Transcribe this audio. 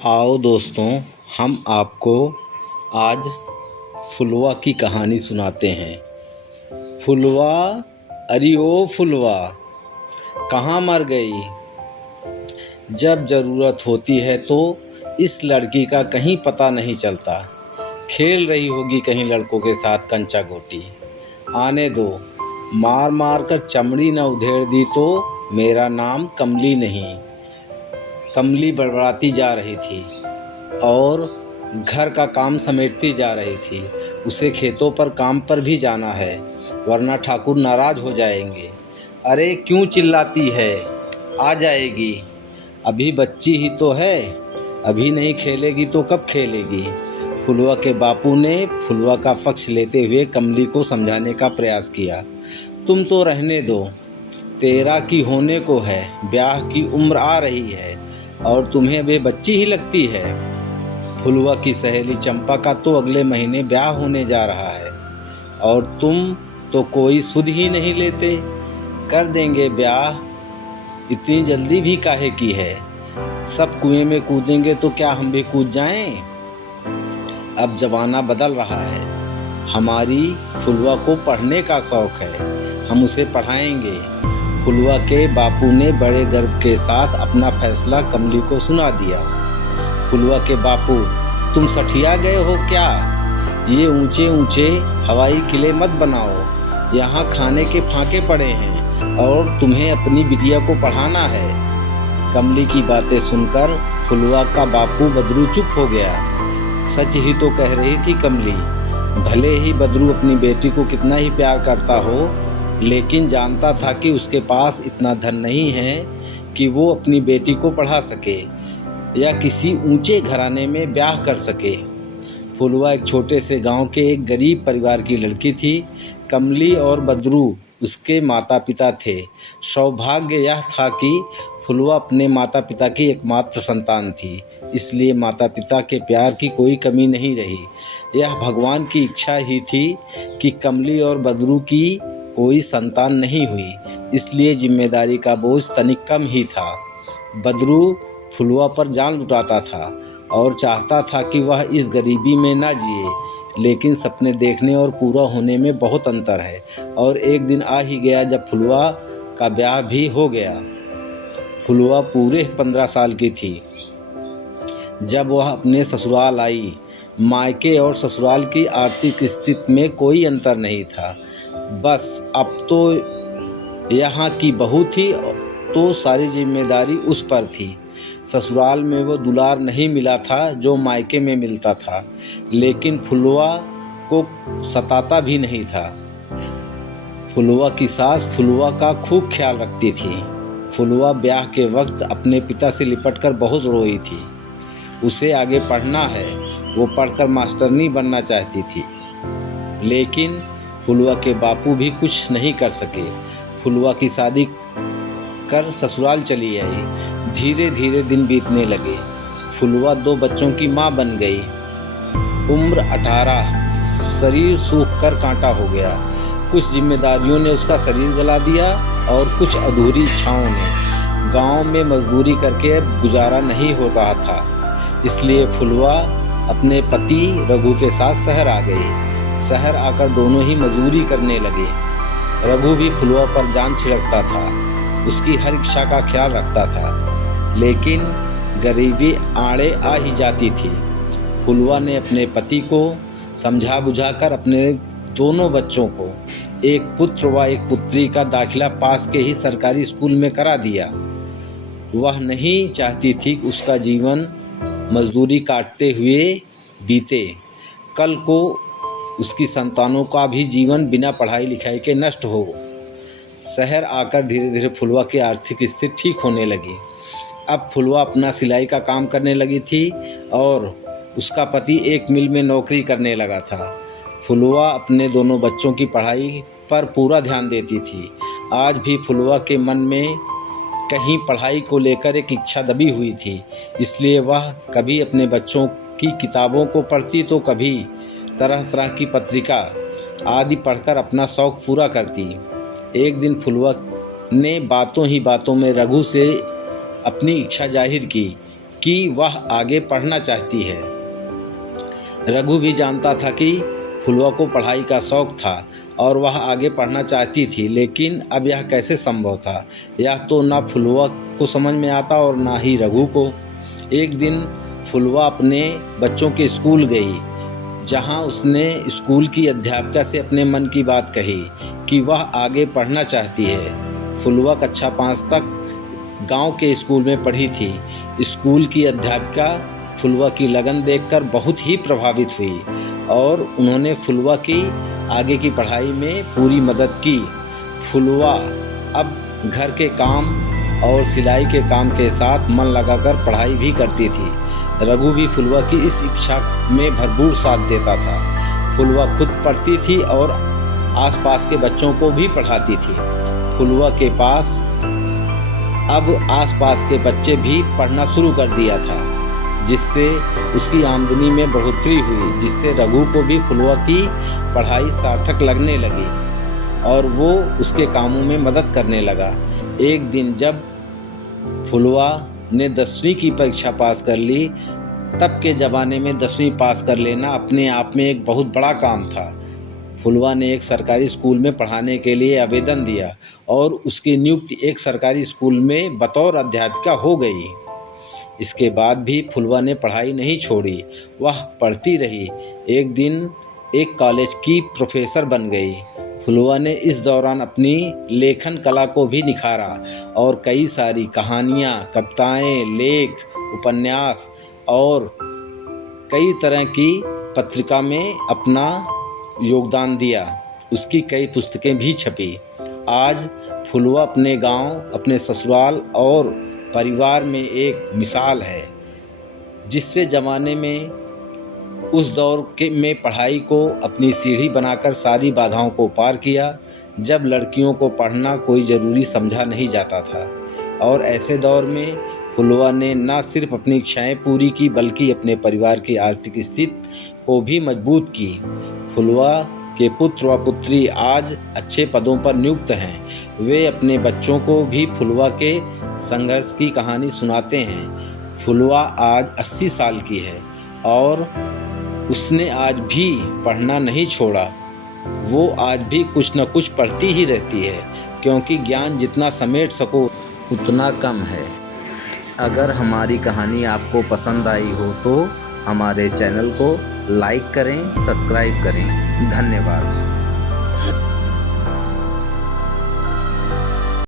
आओ दोस्तों, हम आपको आज फुलवा की कहानी सुनाते हैं। फुलवा, अरे ओ फुलवा, कहाँ मर गई? जब ज़रूरत होती है तो इस लड़की का कहीं पता नहीं चलता। खेल रही होगी कहीं लड़कों के साथ कंचा गोटी। आने दो, मार मार कर चमड़ी न उधेड़ दी तो मेरा नाम कमली नहीं। कमली बड़बड़ाती जा रही थी और घर का काम समेटती जा रही थी। उसे खेतों पर काम पर भी जाना है, वरना ठाकुर नाराज़ हो जाएंगे। अरे क्यों चिल्लाती है? आ जाएगी। अभी बच्ची ही तो है, अभी नहीं खेलेगी तो कब खेलेगी? फुलवा के बापू ने फुलवा का पक्ष लेते हुए कमली को समझाने का प्रयास किया। तुम तो रहने दो, 13 की होने को है, ब्याह की उम्र आ रही है और तुम्हें अभी बच्ची ही लगती है। फुलवा की सहेली चंपा का तो अगले महीने ब्याह होने जा रहा है और तुम तो कोई सुध ही नहीं लेते। कर देंगे ब्याह, इतनी जल्दी भी काहे की है? सब कुएं में कूदेंगे तो क्या हम भी कूद जाएं? अब ज़माना बदल रहा है। हमारी फुलवा को पढ़ने का शौक़ है, हम उसे पढ़ाएंगे। फुलवा के बापू ने बड़े गर्व के साथ अपना फैसला कमली को सुना दिया। फुलवा के बापू, तुम सठिया गए हो क्या? ये ऊंचे ऊंचे हवाई किले मत बनाओ, यहाँ खाने के फाके पड़े हैं और तुम्हें अपनी बिटिया को पढ़ाना है। कमली की बातें सुनकर फुलवा का बापू बदरू चुप हो गया। सच ही तो कह रही थी कमली। भले ही बदरू अपनी बेटी को कितना ही प्यार करता हो, लेकिन जानता था कि उसके पास इतना धन नहीं है कि वो अपनी बेटी को पढ़ा सके या किसी ऊंचे घराने में ब्याह कर सके। फुलवा एक छोटे से गांव के एक गरीब परिवार की लड़की थी। कमली और बदरू उसके माता पिता थे। सौभाग्य यह था कि फुलवा अपने माता पिता की एकमात्र संतान थी, इसलिए माता पिता के प्यार की कोई कमी नहीं रही। यह भगवान की इच्छा ही थी कि कमली और बदरू की कोई संतान नहीं हुई, इसलिए जिम्मेदारी का बोझ तनिक कम ही था। बदरू फुलवा पर जान लुटाता था और चाहता था कि वह इस गरीबी में ना जिए, लेकिन सपने देखने और पूरा होने में बहुत अंतर है। और एक दिन आ ही गया जब फुलवा का ब्याह भी हो गया। फुलवा पूरे 15 साल की थी जब वह अपने ससुराल आई। मायके और ससुराल की आर्थिक स्थिति में कोई अंतर नहीं था, बस अब तो यहाँ की बहू थी तो सारी जिम्मेदारी उस पर थी। ससुराल में वो दुलार नहीं मिला था जो मायके में मिलता था, लेकिन फुलवा को सताता भी नहीं था। फुलवा की सास फुलवा का खूब ख्याल रखती थी। फुलवा ब्याह के वक्त अपने पिता से लिपटकर बहुत रोई थी। उसे आगे पढ़ना है, वो पढ़कर मास्टरनी बनना चाहती थी, लेकिन फुलवा के बापू भी कुछ नहीं कर सके। फुलवा की शादी कर ससुराल चली आई। धीरे धीरे दिन बीतने लगे। फुलवा 2 बच्चों की माँ बन गई। उम्र 18, शरीर सूख कर कांटा हो गया। कुछ जिम्मेदारियों ने उसका शरीर गला दिया और कुछ अधूरी इच्छाओं ने। गांव में मजदूरी करके अब गुजारा नहीं हो रहा था, इसलिए फुलवा अपने पति रघु के साथ शहर आ गई। शहर आकर दोनों ही मजदूरी करने लगे। रघु भी फुलवा पर जान छिड़कता था, उसकी हर इच्छा का ख्याल रखता था, लेकिन गरीबी आड़े आ ही जाती थी। फुलवा ने अपने पति को समझा बुझाकर अपने दोनों बच्चों को, एक पुत्र व एक पुत्री का दाखिला पास के ही सरकारी स्कूल में करा दिया। वह नहीं चाहती थी कि उसका जीवन मजदूरी काटते हुए बीते। कल को उसकी संतानों का भी जीवन बिना पढ़ाई लिखाई के नष्ट हो। शहर आकर धीरे धीरे फुलवा की आर्थिक स्थिति ठीक होने लगी। अब फुलवा अपना सिलाई का काम करने लगी थी और उसका पति एक मिल में नौकरी करने लगा था। फुलवा अपने दोनों बच्चों की पढ़ाई पर पूरा ध्यान देती थी। आज भी फुलवा के मन में कहीं पढ़ाई को लेकर एक इच्छा दबी हुई थी, इसलिए वह कभी अपने बच्चों की किताबों को पढ़ती तो कभी तरह तरह की पत्रिका आदि पढ़कर अपना शौक़ पूरा करती। एक दिन फुलवा ने बातों ही बातों में रघु से अपनी इच्छा जाहिर की कि वह आगे पढ़ना चाहती है। रघु भी जानता था कि फुलवा को पढ़ाई का शौक़ था और वह आगे पढ़ना चाहती थी, लेकिन अब यह कैसे संभव था? यह तो ना फुलवा को समझ में आता और ना ही रघु को। एक दिन फुलवा अपने बच्चों के स्कूल गई, जहां उसने स्कूल की अध्यापिका से अपने मन की बात कही कि वह आगे पढ़ना चाहती है। फुलवा कक्षा 5 तक गांव के स्कूल में पढ़ी थी। स्कूल की अध्यापिका फुलवा की लगन देखकर बहुत ही प्रभावित हुई और उन्होंने फुलवा की आगे की पढ़ाई में पूरी मदद की। फुलवा अब घर के काम और सिलाई के काम के साथ मन लगाकर पढ़ाई भी करती थी। रघु भी फुलवा की इस इच्छा में भरपूर साथ देता था। फुलवा खुद पढ़ती थी और आसपास के बच्चों को भी पढ़ाती थी। फुलवा के पास अब आसपास के बच्चे भी पढ़ना शुरू कर दिया था, जिससे उसकी आमदनी में बढ़ोतरी हुई, जिससे रघु को भी फुलवा की पढ़ाई सार्थक लगने लगी और वो उसके कामों में मदद करने लगा। एक दिन जब फुलवा ने 10वीं की परीक्षा पास कर ली, तब के ज़माने में 10वीं पास कर लेना अपने आप में एक बहुत बड़ा काम था। फुलवा ने एक सरकारी स्कूल में पढ़ाने के लिए आवेदन दिया और उसकी नियुक्ति एक सरकारी स्कूल में बतौर अध्यापिका हो गई। इसके बाद भी फुलवा ने पढ़ाई नहीं छोड़ी, वह पढ़ती रही। एक दिन एक कॉलेज की प्रोफेसर बन गई। फुलवा ने इस दौरान अपनी लेखन कला को भी निखारा और कई सारी कहानियाँ, कविताएँ, लेख, उपन्यास और कई तरह की पत्रिका में अपना योगदान दिया। उसकी कई पुस्तकें भी छपी। आज फुलवा अपने गांव, अपने ससुराल और परिवार में एक मिसाल है, जिससे ज़माने में उस दौर के में पढ़ाई को अपनी सीढ़ी बनाकर सारी बाधाओं को पार किया, जब लड़कियों को पढ़ना कोई ज़रूरी समझा नहीं जाता था। और ऐसे दौर में फुलवा ने न सिर्फ अपनी इच्छाएं पूरी की, बल्कि अपने परिवार की आर्थिक स्थिति को भी मजबूत की। फुलवा के पुत्र व पुत्री आज अच्छे पदों पर नियुक्त हैं। वे अपने बच्चों को भी फुलवा के संघर्ष की कहानी सुनाते हैं। फुलवा आज 80 साल की है और उसने आज भी पढ़ना नहीं छोड़ा। वो आज भी कुछ न कुछ पढ़ती ही रहती है, क्योंकि ज्ञान जितना समेट सको उतना कम है। अगर हमारी कहानी आपको पसंद आई हो तो हमारे चैनल को लाइक करें, सब्सक्राइब करें। धन्यवाद।